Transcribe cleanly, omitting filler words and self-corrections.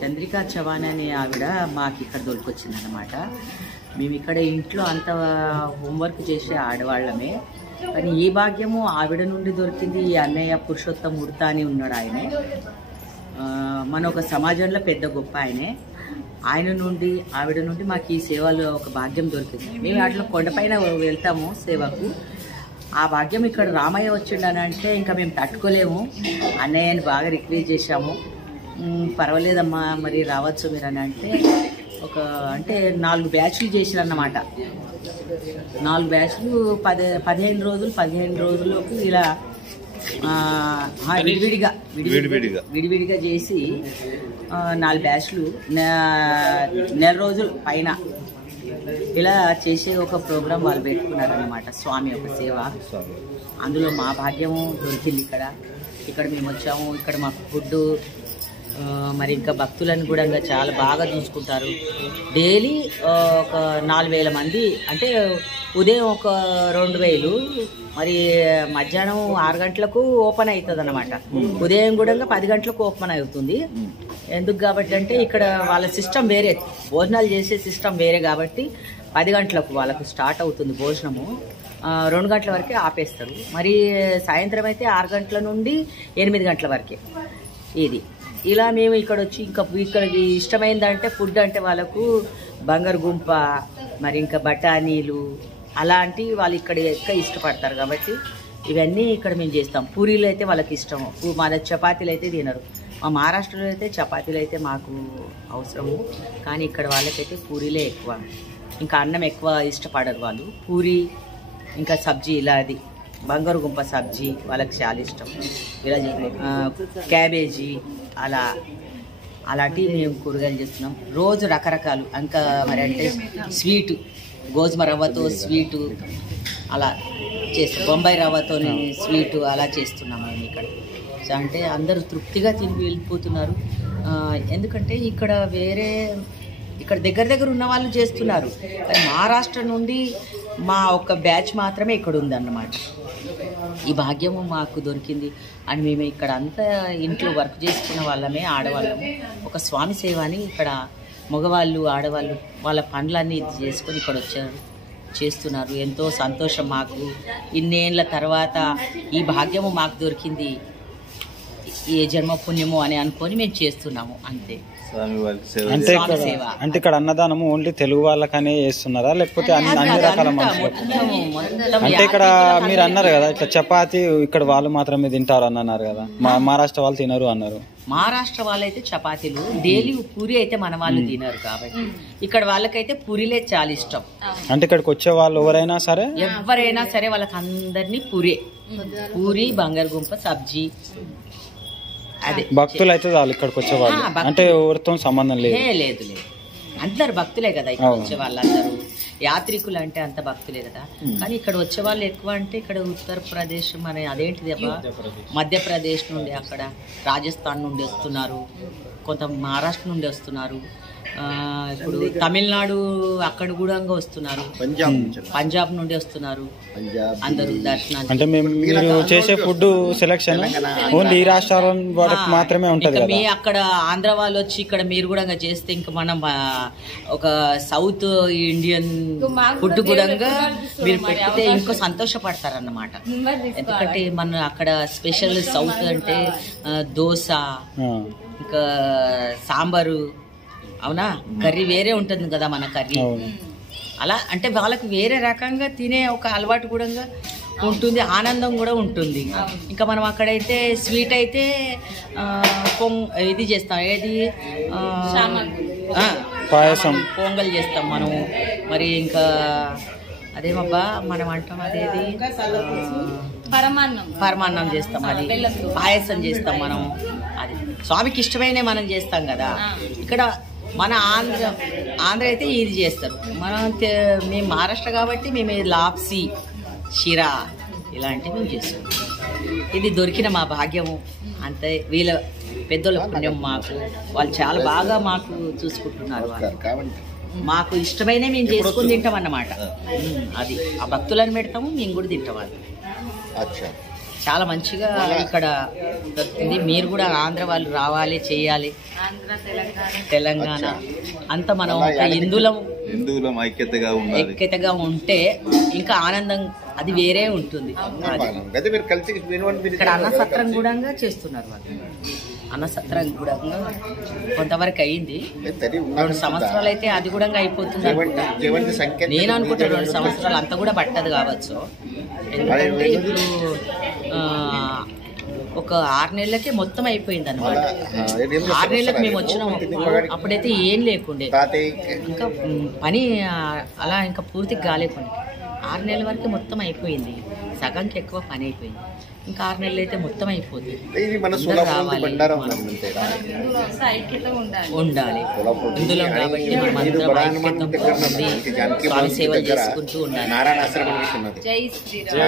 చంద్రికా చవాన్ అనే ఆవిడ మాకు ఇక్కడ దొరికొచ్చిందనమాట. మేము ఇక్కడ ఇంట్లో అంత హోంవర్క్ చేసే ఆడవాళ్ళమే, కానీ ఈ భాగ్యము ఆవిడ నుండి దొరికింది. ఈ అన్నయ్య పురుషోత్తం ముర్తా అని ఉన్నాడు, ఆయనే మన ఒక సమాజంలో పెద్ద గొప్ప ఆయనే. ఆయన నుండి ఆవిడ నుండి మాకు ఈ సేవలో ఒక భాగ్యం దొరికింది. మేము అట్లా కొండపైన వెళ్తాము సేవకు. ఆ భాగ్యం ఇక్కడ రామయ్య వచ్చిండని అంటే ఇంకా మేము తట్టుకోలేము. అన్నయ్యని బాగా రిక్వెస్ట్ చేశాము, పర్వాలేదమ్మా మరి రావచ్చు మీరు అని అంటే అంటే 4 బ్యాచ్లు చేసిరన్నమాట. 4 బ్యాచ్లు 15 రోజుల్లోకి ఇలా విడివిడిగా చేసి 4 బ్యాచ్లు నెల రోజులు పైన ఇలా చేసే ఒక ప్రోగ్రాం వాళ్ళు పెట్టుకున్నారన్నమాట. స్వామి ఒక సేవ, అందులో మా భాగ్యము దొరికింది. ఇక్కడ మేము వచ్చాము. ఇక్కడ మాకు ఫుడ్ మరి ఇంకా భక్తులను కూడా చాలా బాగా చూసుకుంటారు. డైలీ ఒక 4000 మంది, అంటే ఉదయం ఒక 2000, మరి మధ్యాహ్నం 6 గంటలకు ఓపెన్ అవుతుంది అన్నమాట. ఉదయం కూడా 10 గంటలకు ఓపెన్ అవుతుంది. ఎందుకు కాబట్టి అంటే ఇక్కడ వాళ్ళ సిస్టమ్ వేరే, భోజనాలు చేసే సిస్టమ్ వేరే కాబట్టి 10 గంటలకు వాళ్ళకు స్టార్ట్ అవుతుంది భోజనము. 2 గంటల వరకే ఆపేస్తారు. మరి సాయంత్రం అయితే 6 గంటల నుండి 8 గంటల వరకే. ఇది ఇలా మేము ఇక్కడ వచ్చి ఇక్కడికి ఇష్టమైందంటే ఫుడ్ అంటే వాళ్ళకు బంగారుగుంప, మరి ఇంకా బఠానీలు అలాంటివి వాళ్ళు ఇక్కడ ఎక్కువ ఇష్టపడతారు కాబట్టి ఇవన్నీ ఇక్కడ మేము చేస్తాం. పూరీలు అయితే వాళ్ళకి ఇష్టము, మన చపాతీలు అయితే తినరు. మా మహారాష్ట్రలో అయితే చపాతీలు అయితే మాకు అవసరము, కానీ ఇక్కడ వాళ్ళకైతే పూరీలే ఎక్కువ. ఇంకా అన్నం ఎక్కువ ఇష్టపడరు వాళ్ళు. పూరి ఇంకా సబ్జీ, ఇలా అది బంగారుగుంప సబ్జీ వాళ్ళకి చాలా ఇష్టం. ఇలా క్యాబేజీ అలాంటివి మేము కూరగాయలు చేస్తున్నాం. రోజు రకరకాలు, ఇంకా మరి అంటే స్వీటు, గోధుమ రవ్వతో స్వీటు అలా చేస్తాం, బొంబాయి రవ్వతో స్వీటు అలా చేస్తున్నాం మేము ఇక్కడ. అంటే అందరూ తృప్తిగా తిని వెళ్ళిపోతున్నారు. ఎందుకంటే ఇక్కడ దగ్గర ఉన్న వాళ్ళు చేస్తున్నారు, కానీ మహారాష్ట్ర నుండి మా ఒక్క బ్యాచ్ మాత్రమే ఇక్కడ ఉందన్నమాట. ఈ భాగ్యము మాకు దొరికింది. అండ్ మేము ఇక్కడ అంతా ఇంట్లో వర్క్ చేసుకున్న వాళ్ళమే, ఆడవాళ్ళము. ఒక స్వామి సేవ అని ఇక్కడ మగవాళ్ళు ఆడవాళ్ళు వాళ్ళ పనులన్నీ చేసుకొని ఇక్కడ చేస్తున్నారు. ఎంతో సంతోషం మాకు. ఇన్నేళ్ళ తర్వాత ఈ భాగ్యము మాకు దొరికింది, ఏ జన్మ పుణ్యము అని అనుకొని మేము చేస్తున్నాము అంతే. అంటే ఇక్కడ అన్నదానము ఓన్లీ తెలుగు వాళ్ళకనే చేస్తున్నారా, లేకపోతే అన్ని రకాల మనుషులకు? అంటే ఇక్కడ మీరు అన్నారు కదా ఇట్లా చపాతీ ఇక్కడ వాళ్ళు మాత్రమే తింటారు అని అన్నారు కదా, మహారాష్ట్ర వాళ్ళు తినరు అన్నారు. మహారాష్ట్ర వాళ్ళైతే చపాతీలు డైలీ, పూరి అయితే మన వాళ్ళు తినరు కాబట్టి ఇక్కడ వాళ్ళకైతే పూరీలే చాలా ఇష్టం. అంటే ఇక్కడికి వచ్చే వాళ్ళు ఎవరైనా సరే వాళ్ళకి అందరినీ పూరి బంగారుగుంప సబ్జీ అదే. భక్తులు అయితే వాళ్ళు ఇక్కడికి వచ్చేవాళ్ళు, అంటే ఎవరితో సంబంధం లేదు. లేదు అందరు భక్తులే కదా ఇక్కడ వచ్చే వాళ్ళందరూ. యాత్రికులు అంటే అంత భక్తులే కదా, కానీ ఇక్కడ వచ్చే వాళ్ళు ఎక్కువ అంటే ఇక్కడ ఉత్తరప్రదేశ్, మన అదేంటిది మధ్యప్రదేశ్ నుండి, అక్కడ రాజస్థాన్ నుండి వస్తున్నారు, కొంత మహారాష్ట్ర నుండి వస్తున్నారు, ఇప్పుడు తమిళనాడు అక్కడ కూడా వస్తున్నారు, పంజాబ్ నుండి వస్తున్నారు అందరూ దర్శనానికి. అంటే మీరు చేసే ఫుడ్ సెలెక్షన్ ఓన్లీ ఈ రాష్ట్రాల వారికి మాత్రమే ఉంటుంది. మీ అక్కడ ఆంధ్ర వాళ్ళు వచ్చి ఇక్కడ మీరు కూడా చేస్తే ఇంకా మనం ఒక సౌత్ ఇండియన్ ఫుడ్ కూడా మీరు పెడితే ఇంకో సంతోషపడతారన్నమాట. ఎందుకంటే మన అక్కడ స్పెషల్ సౌత్ అంటే దోశ, ఇంకా సాంబారు, అవునా, కర్రీ వేరే ఉంటుంది కదా మన కర్రీ. అలా అంటే వాళ్ళకి వేరే రకంగా తినే ఒక అలవాటు కూడా ఉంటుంది, ఆనందం కూడా ఉంటుంది. ఇంకా మనం అక్కడైతే స్వీట్ అయితే ఇది చేస్తాం, ఏది పాయసం, పొంగల్ చేస్తాం మనము. మరి ఇంకా అదేమబ్బా మనం అంటాం, అదేది పరమాన్నం చేస్తాం, అది పాయసం చేస్తాం మనం. అది స్వామికి ఇష్టమైన మనం చేస్తాం కదా. ఇక్కడ మన ఆంధ్ర అయితే ఇది చేస్తారు. మేము మహారాష్ట్ర కాబట్టి మేము లాప్సీ, షిరా ఇలాంటివి మేము చేస్తాం. ఇది దొరికిన మా భాగ్యము అంతే. వీళ్ళ పెద్దోళ్ళ పుణ్యం మాకు. వాళ్ళు చాలా బాగా మాకు చూసుకుంటున్నారు. మాకు ఇష్టమైన మేము చేసుకుని తింటాం అన్నమాట. అది ఆ భక్తులను పెడతాము, మేము కూడా తింటాం. వాళ్ళు చాలా మంచిగా ఇక్కడ దొరుకుతుంది. మీరు కూడా ఆంధ్ర వాళ్ళు రావాలి, చేయాలి. తెలంగాణ అంతా మనం హిందువులం ఐక్యతగా ఉంటే ఇంకా ఆనందం అది వేరే ఉంటుంది. ఇక్కడ అన్నసత్రం కూడా చేస్తున్నారు వాళ్ళు. అన్నసత్రం కూడా కొంతవరకు అయింది. 2 సంవత్సరాలు అయితే అది కూడా అయిపోతుంది అనుకుంటా. నేను అనుకుంటా 2 సంవత్సరాలు అంతా కూడా పట్టదు కావచ్చు. ఎందుకంటే ఇప్పుడు ఒక 6 నెలలకే మొత్తం అయిపోయింది అనమాట. 6 నెలలకు మేము వచ్చినాము. అప్పుడైతే ఏం లేకుండే, ఇంకా పని అలా ఇంకా పూర్తిగా కాలేకుండా 6 నెలల వరకు మొత్తం అయిపోయింది. సగంకి ఎక్కువ పని అయిపోయింది. ఇంకా 6 నెలలు అయితే మొత్తం అయిపోతుంది. ఉండాలి ఇందులో కాబట్టి మనం అందరం ఐక్యతతో ఉండి స్వామి సేవలు చేసుకుంటూ ఉండాలి. జై శ్రీరామ్.